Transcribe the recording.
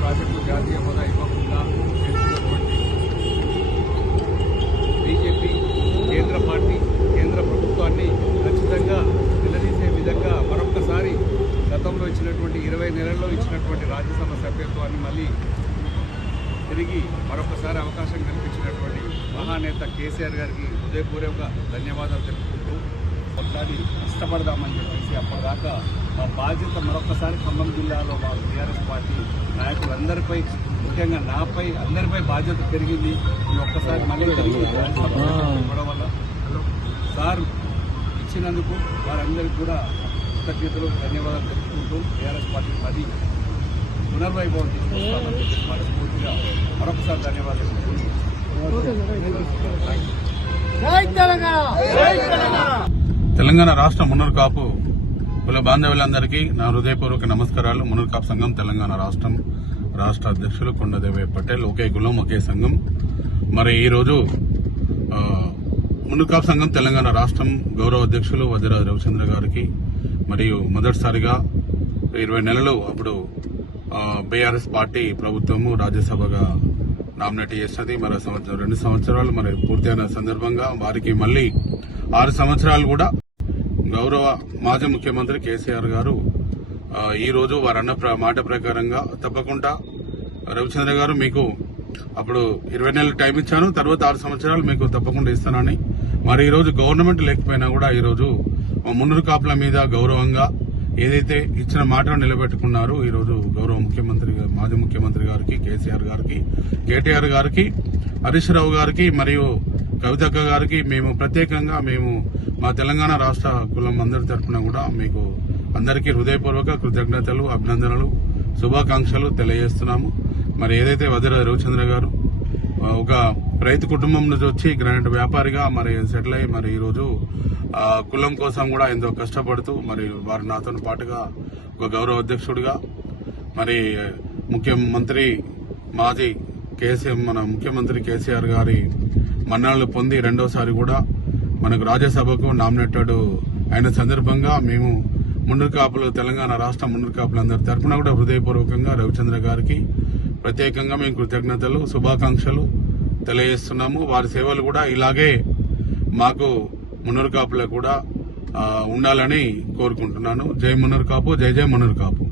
Project జాతీయ హోదా ఇవ్వకుండా చేస్తున్నటువంటి బీజేపీ కేంద్ర పార్టీ కేంద్ర ప్రభుత్వాన్ని ఖచ్చితంగా నిలదీసే విధంగా మరొకసారి గతంలో ఇచ్చినటువంటి ఇరవై నెలల్లో ఇచ్చినటువంటి రాజ్యసభ సభ్యత్వాన్ని మళ్ళీ తిరిగి మరొకసారి అవకాశం కల్పించినటువంటి మహానేత కేసీఆర్ గారికి హృదయపూర్వక ధన్యవాదాలు తెలుపుకుంటూ ఒకసారి కష్టపడదామని చెప్పేసి అప్పటిదాకా మా బాధ్యత మరొకసారి ఖమ్మం జిల్లాలో మా టీఆర్ఎస్ పార్టీ నాయకులందరిపై ముఖ్యంగా నాపై అందరిపై బాధ్యత పెరిగింది. ఈ ఒక్కసారి మళ్ళీ తిరిగి ఇవ్వడం వల్ల సార్ ఇచ్చినందుకు వారందరికీ కూడా కృతజ్ఞతలు ధన్యవాదాలు తెలుపుకుంటూ టీఆర్ఎస్ పార్టీ పది పునర్వైభవం తీసుకొస్తామని మనస్ఫూర్తిగా మరొకసారి ధన్యవాదాలు తెలంగాణ రాష్ట్ర మునర్కాపు కుల బాంధవులందరికీ నా హృదయపూర్వక నమస్కారాలు. మున్నర్ కాపు సంఘం తెలంగాణ రాష్ట్రం. రాష్ట్ర అధ్యక్షులు కొండదేవయ్య పటేల్ ఒకే కులం ఒకే సంఘం. మరి ఈరోజు ఆ, సంఘం తెలంగాణ రాష్ట్రం గౌరవ అధ్యక్షులు వజ్రరాజు రవిచంద్ర గారికి మరియు మొదటిసారిగా ఇరవై నెలలు అప్పుడు బీఆర్ఎస్ పార్టీ ప్రభుత్వము రాజ్యసభగా నామినేట్ చేసినది. మరో సంవత్సరం రెండు సంవత్సరాలు మరి పూర్తయిన సందర్భంగా వారికి మళ్ళీ ఆరు సంవత్సరాలు కూడా గౌరవ మాజీ ముఖ్యమంత్రి కేసీఆర్ గారు ఈరోజు వారు అన్న వారన్న ప్ర- మాట ప్రకారంగా తప్పకుండా రవిచంద్ర గారు మీకు అప్పుడు ఇరవై నెలలు టైం ఇచ్చాను తర్వాత ఆరు సంవత్సరాలు మీకు తప్పకుండా ఇస్తానని. మరి ఈరోజు గవర్నమెంట్ లేకపోయినా కూడా ఈరోజు మా మున్నూరు కాపుల మీద గౌరవంగా ఏదైతే ఇచ్చిన మాటను నిలబెట్టుకున్నారో ఈరోజు గౌరవ ముఖ్యమంత్రి మాజీ ముఖ్యమంత్రి గారికి కేసీఆర్ గారికి కేటీఆర్ గారికి హరీష్ రావు గారికి మరియు కవితక్క గారికి మేము ప్రత్యేకంగా మేము మా తెలంగాణ రాష్ట్ర కులం అందరి తరఫున కూడా మీకు అందరికీ హృదయపూర్వక కృతజ్ఞతలు అభినందనలు శుభాకాంక్షలు తెలియజేస్తున్నాము. మరి ఏదైతే వదిర రవిచంద్ర గారు ఒక రైతు కుటుంబం నుంచి వచ్చి గ్రానైట్ వ్యాపారిగా మరి సెటిల్ అయ్యి మరి ఈరోజు కులం కోసం కూడా ఎంతో కష్టపడుతూ మరి వారు నాతో పాటుగా ఒక గౌరవ అధ్యక్షుడిగా మరి ముఖ్యమంత్రి మాజీ కేసీఆర్ మన ముఖ్యమంత్రి కేసీఆర్ గారి మన్నాళ్ళు పొంది రెండోసారి కూడా మనకు రాజ్యసభకు నామినేటెడ్ అయిన సందర్భంగా మేము ముండర్ కాపులు తెలంగాణ రాష్ట్ర ముండర్ కాపులందరి తరఫున కూడా హృదయపూర్వకంగా రవిచంద్ర గారికి ప్రత్యేకంగా మేము కృతజ్ఞతలు శుభాకాంక్షలు తెలియజేస్తున్నాము. వారి సేవలు కూడా ఇలాగే మాకు మున్నూరు కాపులకు కూడా ఉండాలని కోరుకుంటున్నాను. జై మున్నూరు కాపు జై జై మున్నూరు కాపు